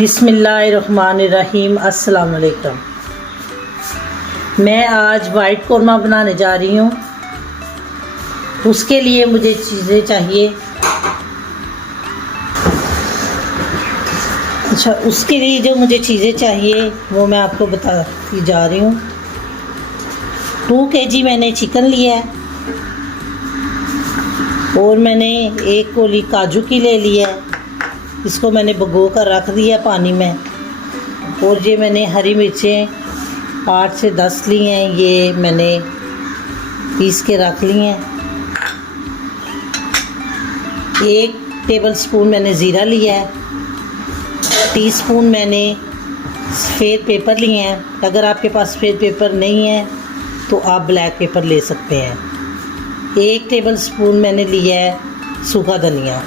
बिस्मिल्लाहिर्रहमानिर्रहीम। अस्सलाम वालेकुम। मैं आज वाइट कोरमा बनाने जा रही हूँ। उसके लिए मुझे चीज़ें चाहिए। उसके लिए जो मुझे चीज़ें चाहिए वो मैं आपको बताती जा रही हूँ। 2 kg मैंने चिकन लिया है और मैंने 1 कोली काजू की ले लिया है। इसको मैंने भिगो कर रख दिया पानी में। और ये मैंने हरी मिर्चें 8 से 10 ली हैं, ये मैंने पीस के रख ली हैं। 1 टेबलस्पून मैंने ज़ीरा लिया है। टीस्पून मैंने सफ़ेद पेपर लिए हैं। अगर आपके पास सफ़ेद पेपर नहीं है तो आप ब्लैक पेपर ले सकते हैं। 1 टेबलस्पून मैंने लिया है सूखा धनिया।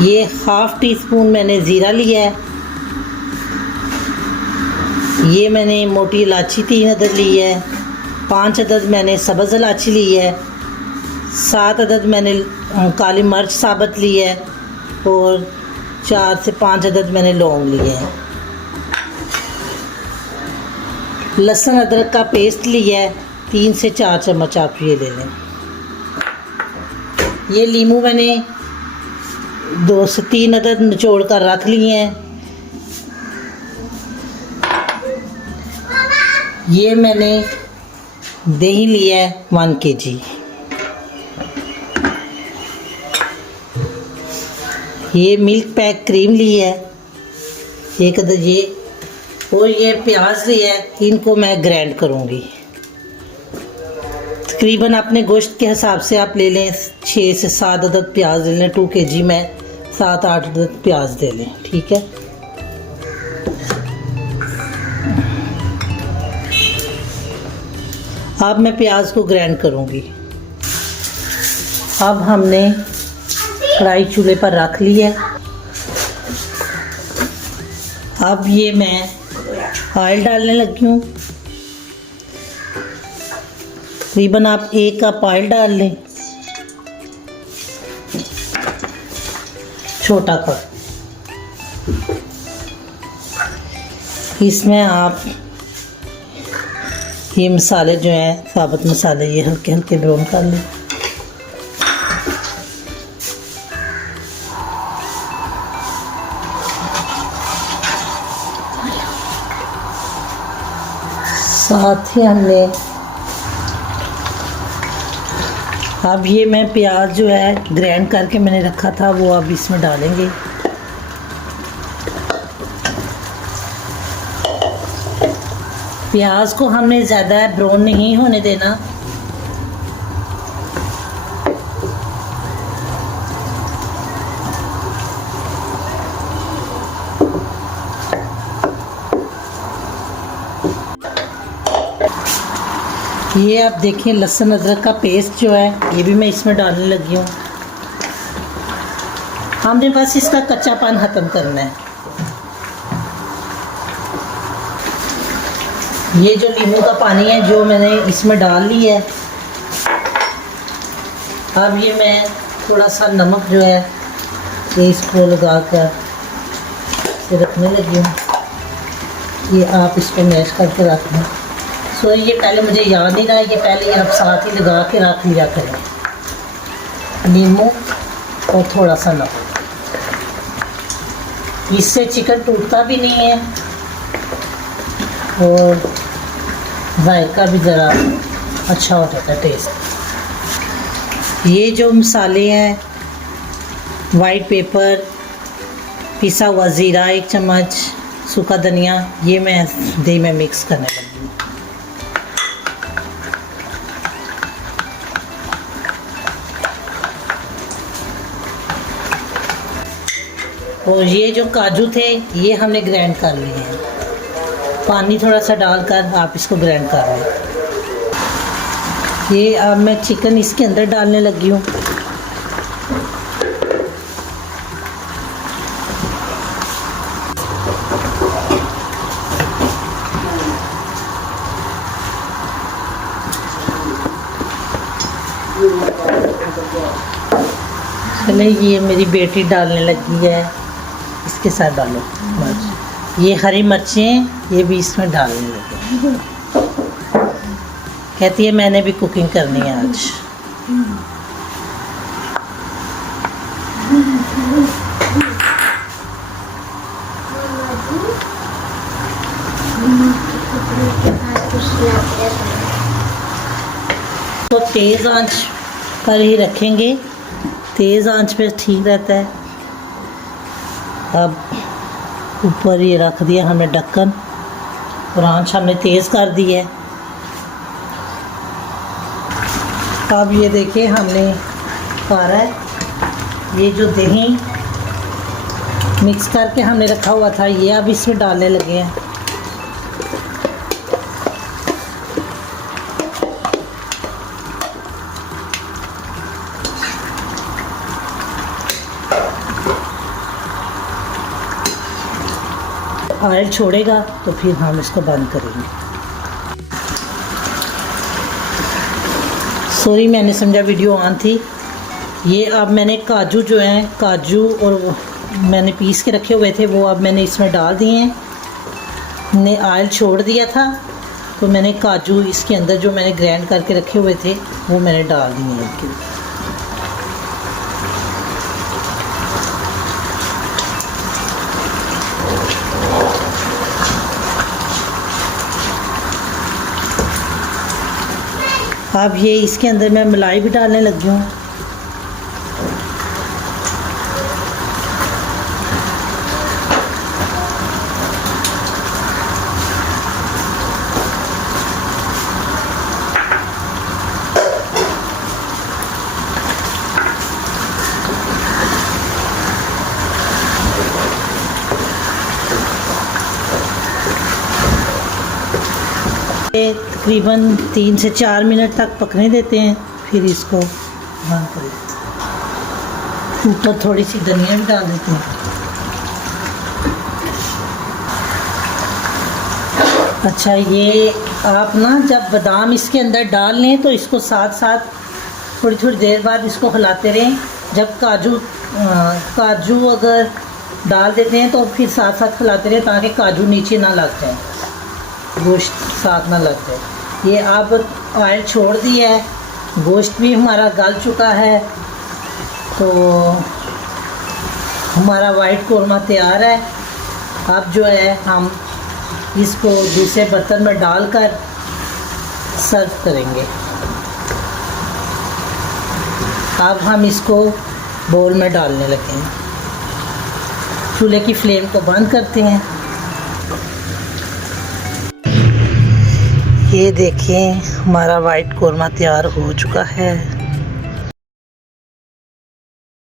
ये ½ टीस्पून मैंने ज़ीरा लिया है। ये मैंने मोटी इलायची 3 अदद ली है। 5 अदद मैंने सब्ज़ इलायची ली है। 7 अदद मैंने काली मिर्च साबुत ली है और 4 से 5 अदद मैंने लौंग लिए हैं। लहसुन अदरक का पेस्ट लिया है 3 से 4 चम्मच आप ये ले लें। ये लीमू मैंने 2 से 3 अदद निचोड़ कर रख लिए हैं। ये मैंने दही लिया है 1 kg। ये मिल्क पैक क्रीम ली है 1 अदद ये। और ये प्याज लिया है, इनको मैं ग्राइंड करूँगी। तकरीबन अपने गोश्त के हिसाब से आप ले लें। 6 से 7 अदद प्याज ले लें। 2 kg में 7-8 अदद प्याज दे लें, ठीक है। अब मैं प्याज को ग्राइंड करूँगी। अब हमने कढ़ाई चूल्हे पर रख ली है। अब ये मैं ऑयल डालने लगी हूँ। तकरीबन आप 1 कप ऑयल डाल लें, छोटा कप। इसमें आप ये मसाले जो हैं साबुत मसाले ये हल्के हल्के ब्राउन कर लें। साथ ही हमने अब ये मैं प्याज जो है ग्राइंड करके मैंने रखा था वो अब इसमें डालेंगे। प्याज को हमने ज़्यादा ब्राउन नहीं होने देना। ये आप देखिए लहसुन अदरक का पेस्ट जो है ये भी मैं इसमें डालने लगी हूँ। हमने बस इसका कच्चापन ख़त्म करना है। ये जो नींबू का पानी है जो मैंने इसमें डाल ली है। अब ये मैं थोड़ा सा नमक जो है ये इसको लगा कर रखने लगी हूँ। ये आप इसको मैश करके रख लें। सो ये पहले मुझे याद नहीं रहा, ये पहले आप साथ ही लगा के रख लिया करें। नींबू और थोड़ा सा नमक, इससे चिकन टूटता भी नहीं है और जायका भी ज़रा अच्छा हो जाता है टेस्ट। ये जो मसाले हैं वाइट पेपर, पिसा हुआ ज़ीरा 1 चम्मच, सूखा धनिया, ये मैं दही में मिक्स करने लगी हूँ। और ये जो काजू थे ये हमने ग्राइंड कर लिए हैं। पानी थोड़ा सा डालकर आप इसको ग्राइंड कर लें। ये अब मैं चिकन इसके अंदर डालने लगी हूँ। पहले ये मेरी बेटी डालने लगी है, इसके साथ डालो मिर्च। ये हरी मिर्चें ये भी इसमें डालने लगे। कहती है मैंने भी कुकिंग करनी है आज। तो तेज़ आंच पर ही रखेंगे, तेज़ आंच पे ठीक रहता है। अब ऊपर ये रख दिया हमने ढक्कन और आंच हमने तेज़ कर दी है। अब ये देखिए हमने पारा है, ये जो दही मिक्स करके हमने रखा हुआ था ये अब इसमें डालने लगे हैं। ऑयल छोड़ेगा तो फिर हम इसको बंद करेंगे। सॉरी मैंने समझा वीडियो ऑन थी। ये अब मैंने काजू जो हैं, काजू और मैंने पीस के रखे हुए थे वो अब मैंने इसमें डाल दिए हैं। मैंने ऑयल छोड़ दिया था तो मैंने काजू इसके अंदर जो मैंने ग्राइंड करके रखे हुए थे वो मैंने डाल दिए हैं। अब ये इसके अंदर मैं मलाई भी डालने लगी हूँ। तकरीबन 3 से 4 मिनट तक पकने देते हैं, फिर इसको बंद कर देते हैं। ऊपर थोड़ी सी धनिया भी डाल देते हैं। अच्छा, ये आप ना जब बादाम इसके अंदर डाल लें तो इसको साथ साथ थोड़ी थोड़ी देर बाद इसको हिलाते रहें। जब काजू अगर डाल देते हैं तो फिर साथ साथ हिलाते रहें ताकि काजू नीचे ना लग जाए, गोश्त साथ ना लग जाए। ये अब ऑयल छोड़ दिया है, गोश्त भी हमारा गल चुका है, तो हमारा वाइट कोरमा तैयार है। अब जो है हम इसको दूसरे बर्तन में डालकर सर्व करेंगे। अब हम इसको बोल में डालने लगे हैं। चूल्हे की फ्लेम को बंद करते हैं। ये देखिए हमारा वाइट कोरमा तैयार हो चुका है।